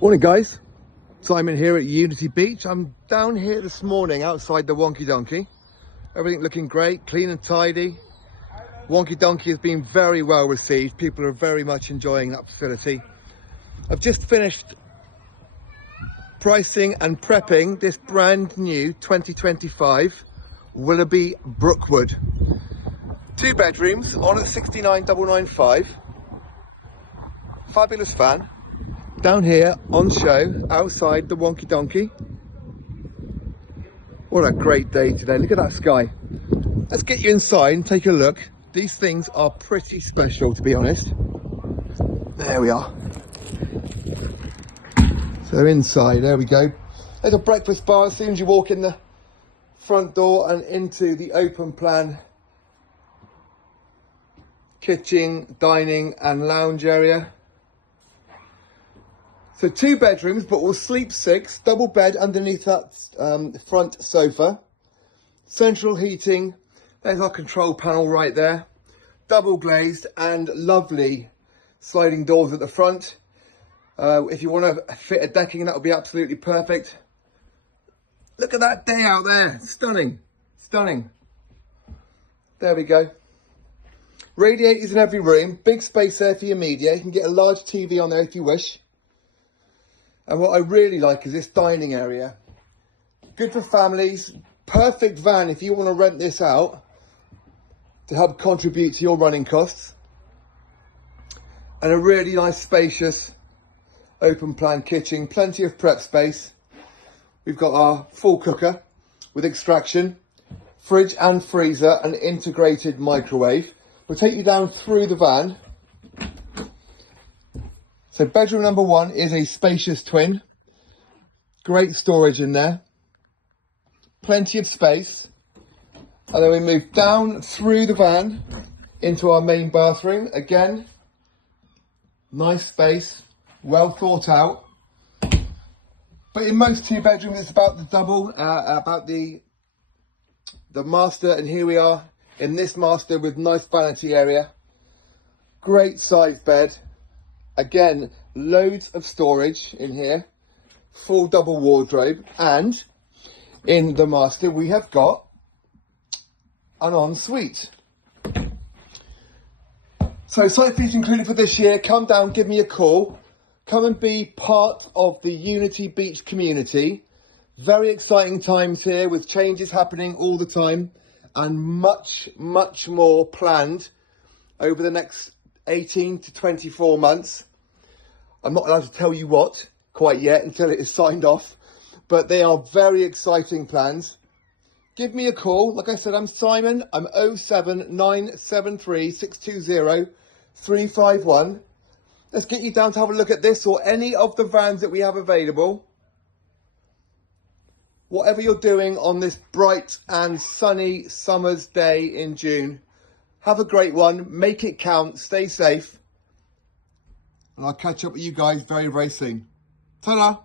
Morning guys, Simon here at Unity Beach. I'm down here this morning outside the Wonky Donkey. Everything looking great, clean and tidy. Wonky Donkey has been very well received. People are very much enjoying that facility. I've just finished pricing and prepping this brand new 2025 Willoughby Brookwood. 2 bedrooms on at 69,995. Fabulous van. Down here on show outside the Wonky Donkey. What a great day today. Look at that sky. Let's get you inside and take a look. These things are pretty special, to be honest. There we are. So inside, there we go. There's a breakfast bar as soon as you walk in the front door and into the open plan kitchen, dining and lounge area. So 2 bedrooms, but we'll sleep 6. Double bed underneath that front sofa. Central heating. There's our control panel right there. Double glazed and lovely sliding doors at the front. If you want to fit a decking, that would be absolutely perfect. Look at that day out there. Stunning. Stunning. There we go. Radiators in every room. Big space there for your media. You can get a large TV on there if you wish. And what I really like is this dining area. Good for families. Perfect van if you want to rent this out to help contribute to your running costs. And a really nice spacious open plan kitchen. Plenty of prep space. We've got our full cooker with extraction, fridge and freezer, and integrated microwave. We'll take you down through the van. So bedroom number 1 is a spacious twin. Great storage in there. Plenty of space. And then we move down through the van into our main bathroom. Again, nice space, well thought out. But in most 2 bedrooms, it's about the double, about the master. And here we are in this master with nice vanity area. Great size bed. Again, loads of storage in here, full double wardrobe, and in the master we have got an ensuite. So site fees included for this year. Come down, give me a call. Come and be part of the Unity Beach community. Very exciting times here with changes happening all the time and much more planned over the next 18 to 24 months. I'm not allowed to tell you what quite yet until it is signed off, but they are very exciting plans. Give me a call. Like I said, I'm Simon. I'm 07973 620 351. Let's get you down to have a look at this or any of the vans that we have available. Whatever you're doing on this bright and sunny summer's day in June, have a great one. Make it count. Stay safe. And I'll catch up with you guys very soon. Ta-da!